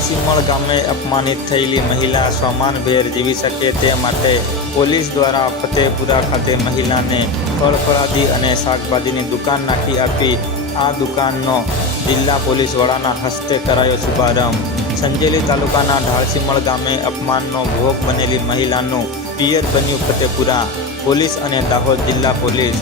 ઢાળસીમળ ગામે અપમાનિત થયેલી મહિલા સ્વમાનભેર જીવી શકે તે માટે પોલીસ દ્વારા ફતેપુરા ખાતે મહિલાને ફળફળાદી અને શાકભાજીની દુકાન નાખી આપી. આ દુકાનનો જિલ્લા પોલીસ વડાના હસ્તે કરાયો શુભારંભ. સંજેલી તાલુકાના ઢાળસીમળ ગામે અપમાનનો ભોગ બનેલી મહિલાનું પિયર બન્યું ફતેપુરા પોલીસ અને દાહોદ જિલ્લા પોલીસ.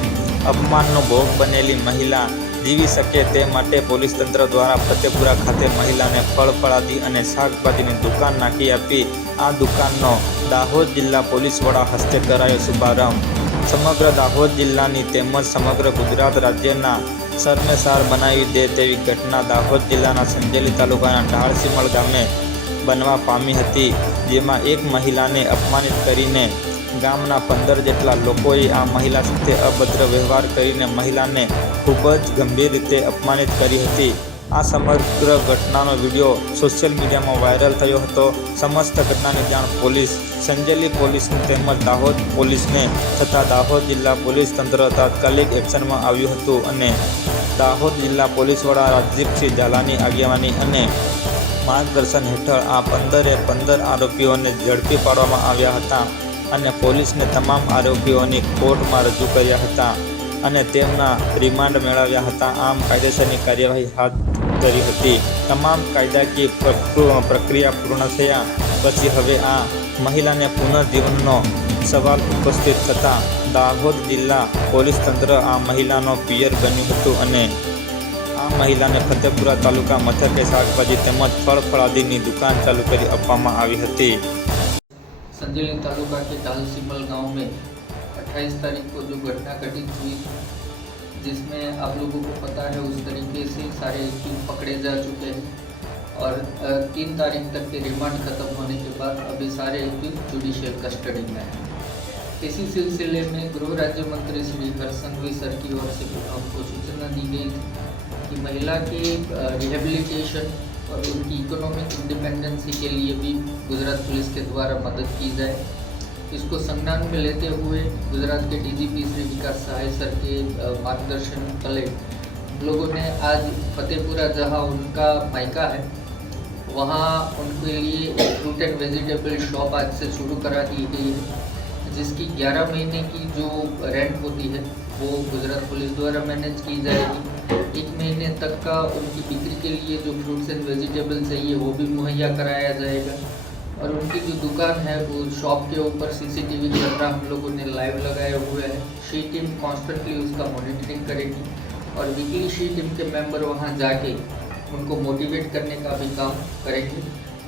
અપમાનનો ભોગ બનેલી મહિલા જીવી શકે તે માટે પોલીસ તંત્ર દ્વારા ફતેપુરા ખાતે મહિલાને ફળ ફળાદી અને શાકભાજીની દુકાન નાખી આપી. આ દુકાનનો દાહોદ જિલ્લા પોલીસ વડા હસ્તે કરાયો શુભારંભ. સમગ્ર દાહોદ જિલ્લાની તેમજ સમગ્ર ગુજરાત રાજ્યના શર્મસાર બનાવી દે તેવી ઘટના દાહોદ જિલ્લાના સંજેલી તાલુકાના ઢાળસીમળ ગામે બનવા પામી હતી, જેમાં એક મહિલાને અપમાનિત કરીને ગામના પંદર જેટલા લોકોએ આ મહિલા સાથે અભદ્ર વ્યવહાર કરીને મહિલાને ખૂબ જ ગંભીર રીતે અપમાનિત કરી હતી. આ સમગ્ર ઘટનાનો વીડિયો સોશિયલ મીડિયામાં વાયરલ થયો હતો. સમસ્ત ઘટનાની જાણ પોલીસ, સંજેલી પોલીસને તેમજ દાહોદ પોલીસને થતાં દાહોદ જિલ્લા પોલીસ તંત્ર તાત્કાલિક એક્શનમાં આવ્યું હતું અને દાહોદ જિલ્લા પોલીસ વડા રાજદીપસિંહ ઝાલાની આગેવાની અને માર્ગદર્શન હેઠળ આ પંદરે પંદર આરોપીઓને ઝડપી પાડવામાં આવ્યા હતા. અને પોલીસને તમામ આરોપીઓની કોર્ટમાં રજૂ કર્યા હતા અને તેમના રિમાન્ડ મેળવ્યા હતા. આમ કાયદેસરની કાર્યવાહી હાથ ધરી હતી. તમામ કાયદાકીય પ્રક્ર- પ્રક્રિયા પૂર્ણ થયા પછી હવે આ મહિલાને પુનઃજીવનનો સવાલ ઉપસ્થિત થતાં દાહોદ જિલ્લા પોલીસ તંત્ર આ મહિલાનો પિયર બન્યું હતું અને આ મહિલાને ફતેપુરા તાલુકા મથકે શાકભાજી તેમજ ફળ ફળાદીની દુકાન ચાલુ કરી આપવામાં આવી હતી. संजली तालुका के दालसीमल गाँव में 28 तारीख को जो घटना घटित हुई जिसमें आप लोगों को पता है, उस तरीके से सारे एक्यूज पकड़े जा चुके हैं और तीन तारीख तक के रिमांड खत्म होने के बाद अभी सारे एक्यूज जुडिशियल कस्टडी में हैं। इसी सिलसिले में गृह राज्य मंत्री श्री हरसंघवी सर की ओर से हमको सूचना दी गई थी कि महिला की रिहेबिलिटेशन और उनकी इकोनॉमिक इंडिपेंडेंसी के लिए भी गुजरात पुलिस के द्वारा मदद की जाए। इसको संज्ञान में लेते हुए गुजरात के डीजीपी श्री विकास सहाय सर के मार्गदर्शन तले लोगों ने आज फतेहपुरा जहाँ उनका मायका है, वहाँ उनके लिए फ्रूट एंड वेजिटेबल शॉप आज से शुरू करा दी गई है, जिसकी 11 महीने की जो रेंट होती है, वो गुजरात पुलिस द्वारा मैनेज की जाएगी। एक महीने तक का उनकी बिक्री के लिए जो फ्रूट्स एंड वेजिटेबल चाहिए वो भी मुहैया कराया जाएगा। और उनकी जो दुकान है, वो शॉप के ऊपर सीसीटीवी कैमरा हम लोगों ने लाइव लगाए हुए हैं। शी टीम कॉन्स्टेंटली उसका मॉनिटरिंग करेगी और वीकली शी टीम के मेंबर वहाँ जाके उनको मोटिवेट करने का भी काम करेंगे।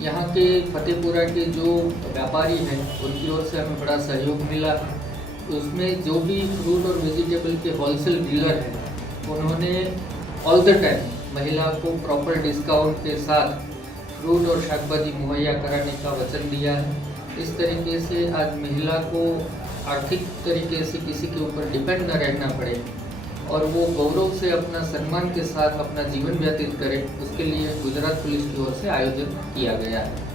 यहाँ के फतेहपुरा के जो व्यापारी हैं, उनकी ओर से हमें बड़ा सहयोग मिला। उसमें जो भी फ्रूट और वेजिटेबल के होलसेल डीलर हैं, उन्होंने ऑल द टाइम महिला को प्रॉपर डिस्काउंट के साथ फ्रूट और शाकभाजी मुहैया कराने का वचन दिया है। इस तरीके से आज महिला को आर्थिक तरीके से किसी के ऊपर डिपेंड न रहना पड़े और वो गौरव से अपना सम्मान के साथ अपना जीवन व्यतीत करे, उसके लिए गुजरात पुलिस की ओर से आयोजन किया गया है।